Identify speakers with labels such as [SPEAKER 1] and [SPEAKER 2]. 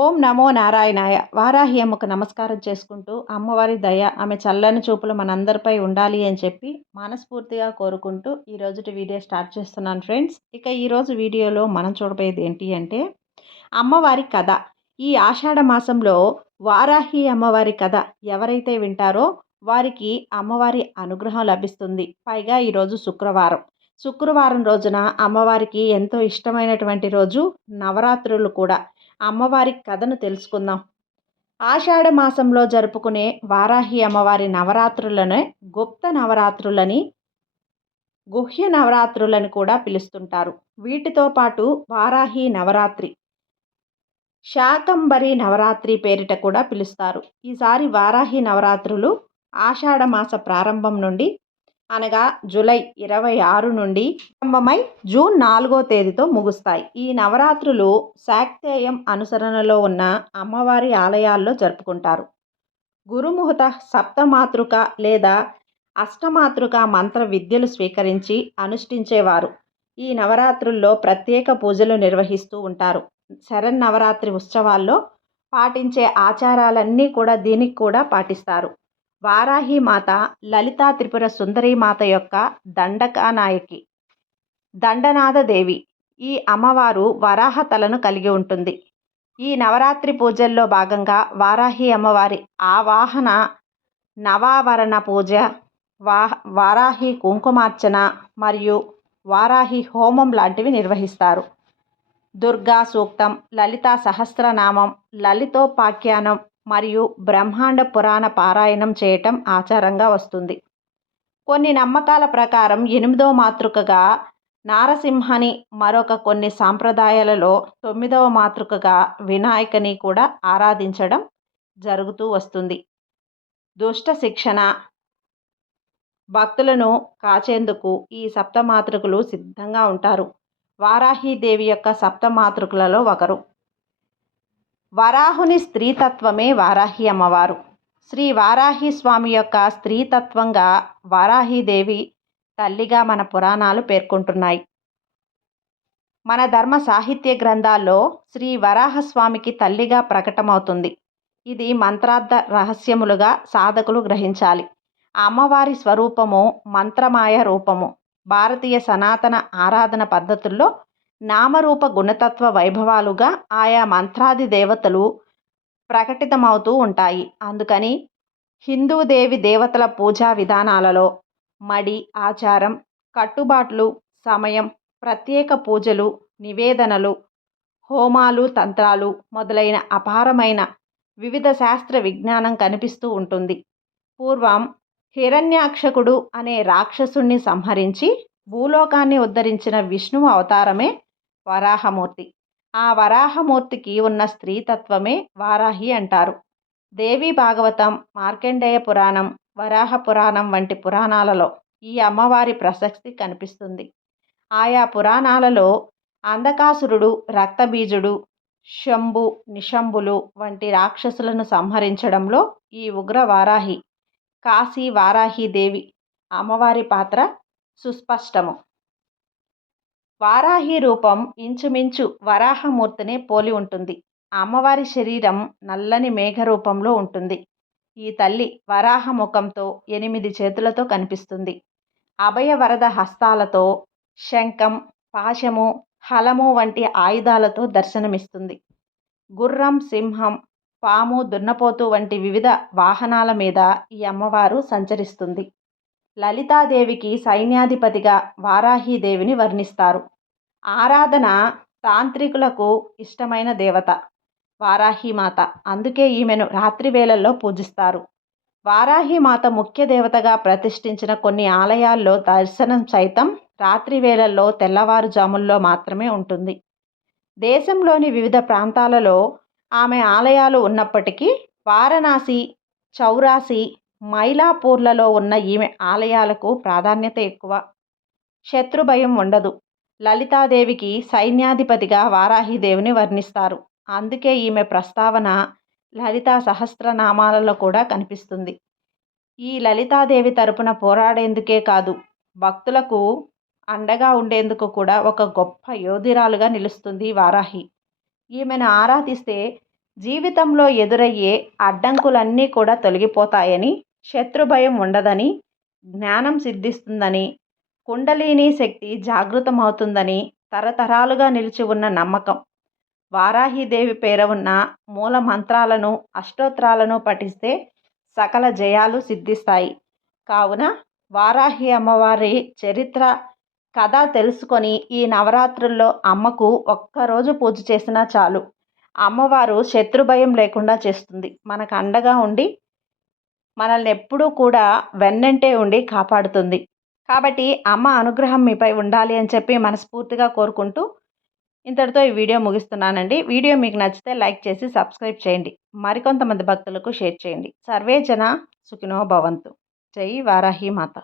[SPEAKER 1] ఓం నమో నారాయణాయ. వారాహి అమ్మకు నమస్కారం చేసుకుంటూ అమ్మవారి దయ ఆమె చల్లని చూపులు మనందరిపై ఉండాలి అని చెప్పి మనస్ఫూర్తిగా కోరుకుంటూ ఈరోజుటి వీడియో స్టార్ట్ చేస్తున్నాను ఫ్రెండ్స్. ఇక ఈరోజు వీడియోలో మనం చూడబోయేది ఏంటి అంటే అమ్మవారి కథ. ఈ ఆషాఢ మాసంలో వారాహి అమ్మవారి కథ ఎవరైతే వింటారో వారికి అమ్మవారి అనుగ్రహం లభిస్తుంది. పైగా ఈరోజు శుక్రవారం. శుక్రవారం రోజున అమ్మవారికి ఎంతో ఇష్టమైనటువంటి రోజు నవరాత్రులు కూడా. అమ్మవారి కథను తెలుసుకుందాం. ఆషాఢ మాసంలో జరుపుకునే వారాహి అమ్మవారి నవరాత్రులనే గుప్త నవరాత్రులని గుహ్య నవరాత్రులని కూడా పిలుస్తుంటారు. వీటితో పాటు వారాహి నవరాత్రి శాకంబరి నవరాత్రి పేరిట కూడా పిలుస్తారు. ఈసారి వారాహి నవరాత్రులు ఆషాఢ మాస ప్రారంభం నుండి అనగా జూలై ఇరవై ఆరు నుండి ప్రారంభమై జూన్ నాలుగో తేదీతో ముగుస్తాయి. ఈ నవరాత్రులు శాక్తేయం అనుసరణలో ఉన్న అమ్మవారి ఆలయాల్లో జరుపుకుంటారు. గురుముహూర్త సప్తమాతృక లేదా అష్టమాతృక మంత్ర విద్యలు స్వీకరించి అనుష్ఠించేవారు. ఈ నవరాత్రుల్లో ప్రత్యేక పూజలు నిర్వహిస్తూ ఉంటారు. శరన్నవరాత్రి ఉత్సవాల్లో పాటించే ఆచారాలన్నీ కూడా దీనికి కూడా పాటిస్తారు. వారాహి మాత లలితా త్రిపుర సుందరీ మాత యొక్క దండకానాయకి. దండనాథదేవి ఈ అమ్మవారు వరాహ తలను కలిగి ఉంటుంది. ఈ నవరాత్రి పూజల్లో భాగంగా వారాహి అమ్మవారి ఆవాహన నవావరణ పూజ వా వారాహి కుంకుమార్చన మరియు వారాహి హోమం లాంటివి నిర్వహిస్తారు. దుర్గా సూక్తం లలితా సహస్రనామం లలితోపాఖ్యానం మరియు బ్రహ్మాండ పురాణ పారాయణం చేయటం ఆచారంగా వస్తుంది. కొన్ని నమ్మకాల ప్రకారం ఎనిమిదో మాతృకగా నారసింహని మరొక కొన్ని సాంప్రదాయాలలో తొమ్మిదవ మాతృకగా వినాయకని కూడా ఆరాధించడం జరుగుతూ వస్తుంది. దుష్ట శిక్షణ భక్తులను కాచేందుకు ఈ సప్తమాతృకులు సిద్ధంగా ఉంటారు. వారాహీదేవి యొక్క సప్తమాతృకులలో ఒకరు. వరాహుని స్త్రీతత్వమే వారాహి అమ్మవారు. శ్రీ వారాహి స్వామి యొక్క స్త్రీతత్వంగా వారాహిదేవి తల్లిగా మన పురాణాలు పేర్కొంటున్నాయి. మన ధర్మ సాహిత్య గ్రంథాల్లో శ్రీ వరాహస్వామికి తల్లిగా ప్రకటమవుతుంది. ఇది మంత్రార్థ రహస్యములుగా సాధకులు గ్రహించాలి. అమ్మవారి స్వరూపము మంత్రమాయ రూపము. భారతీయ సనాతన ఆరాధన పద్ధతుల్లో నామరూప గుణతత్వ వైభవాలుగా ఆయా మంత్రాది దేవతలు ప్రకటితమవుతూ ఉంటాయి. అందుకని హిందూ దేవి దేవతల పూజా విధానాలలో మడి ఆచారం కట్టుబాట్లు సమయం ప్రత్యేక పూజలు నివేదనలు హోమాలు తంత్రాలు మొదలైన అపారమైన వివిధ శాస్త్ర విజ్ఞానం కనిపిస్తూ ఉంటుంది. పూర్వం హిరణ్యాక్షకుడు అనే రాక్షసుణ్ణి సంహరించి భూలోకాన్ని ఉద్ధరించిన విష్ణువు అవతారమే వరాహమూర్తి. ఆ వరాహమూర్తికి ఉన్న స్త్రీతత్వమే వారాహి అంటారు. దేవి భాగవతం మార్కండేయ పురాణం వరాహ పురాణం వంటి పురాణాలలో ఈ అమ్మవారి ప్రసక్తి కనిపిస్తుంది. ఆయా పురాణాలలో అంధకాసురుడు రక్తబీజుడు శంభు నిశంభులు వంటి రాక్షసులను సంహరించడంలో ఈ ఉగ్ర వారాహి కాశీ వారాహి దేవి అమ్మవారి పాత్ర సుస్పష్టము. వారాహి రూపం ఇంచుమించు వరాహమూర్తినే పోలి ఉంటుంది. అమ్మవారి శరీరం నల్లని మేఘ రూపంలో ఉంటుంది. ఈ తల్లి వరాహ ముఖంతో ఎనిమిది చేతులతో కనిపిస్తుంది. అభయ వరద హస్తాలతో శంఖం పాశము హలము వంటి ఆయుధాలతో దర్శనమిస్తుంది. గుర్రం సింహం పాము దున్నపోతు వంటి వివిధ వాహనాల మీద ఈ అమ్మవారు సంచరిస్తుంది. లలితాదేవికి సైన్యాధిపతిగా వారాహీదేవిని వర్ణిస్తారు. ఆరాధన తాంత్రికులకు ఇష్టమైన దేవత వారాహిమాత. అందుకే ఈమెను రాత్రి వేళల్లో పూజిస్తారు. వారాహిమాత ముఖ్య దేవతగా ప్రతిష్ఠించిన కొన్ని ఆలయాల్లో దర్శనం సైతం రాత్రి వేళల్లో తెల్లవారుజాముల్లో మాత్రమే ఉంటుంది. దేశంలోని వివిధ ప్రాంతాలలో ఆమె ఆలయాలు ఉన్నప్పటికీ వారణాసి చౌరాసి మైలాపూర్లలో ఉన్న ఈమె ఆలయాలకు ప్రాధాన్యత ఎక్కువ. శత్రుభయం ఉండదు. లలితాదేవికి సైన్యాధిపతిగా వారాహిదేవిని వర్ణిస్తారు. అందుకే ఈమె ప్రస్తావన లలితా సహస్రనామాలలో కూడా కనిపిస్తుంది. ఈ లలితాదేవి తరపున పోరాడేందుకే కాదు భక్తులకు అండగా ఉండేందుకు కూడా ఒక గొప్ప యోధిరాలుగా నిలుస్తుంది వారాహి. ఈమెను ఆరాధిస్తే జీవితంలో ఎదురయ్యే అడ్డంకులన్నీ కూడా తొలగిపోతాయని శత్రుభయం ఉండదని జ్ఞానం సిద్ధిస్తుందని కుండలిని శక్తి జాగృతమవుతుందని తరతరాలుగా నిలిచి ఉన్న నమ్మకం. వారాహిదేవి పేర ఉన్న మూల మంత్రాలను అష్టోత్రాలను పఠిస్తే సకల జయాలు సిద్ధిస్తాయి. కావున వారాహి అమ్మవారి చరిత్ర కథ తెలుసుకొని ఈ నవరాత్రుల్లో అమ్మకు ఒక్కరోజు పూజ చేసినా చాలు. అమ్మవారు శత్రుభయం లేకుండా చేస్తుంది. మనకు అండగా ఉండి మనల్ని ఎప్పుడూ కూడా వెన్నంటే ఉండి కాపాడుతుంది. కాబట్టి అమ్మ అనుగ్రహం మీపై ఉండాలి అని చెప్పి మనస్ఫూర్తిగా కోరుకుంటూ ఇంతటితో ఈ వీడియో ముగిస్తున్నానండి. వీడియో మీకు నచ్చితే లైక్ చేసి సబ్స్క్రైబ్ చేయండి. మరికొంతమంది భక్తులకు షేర్ చేయండి. సర్వే జన సుఖినో భవంతు. జై వారాహి మాత.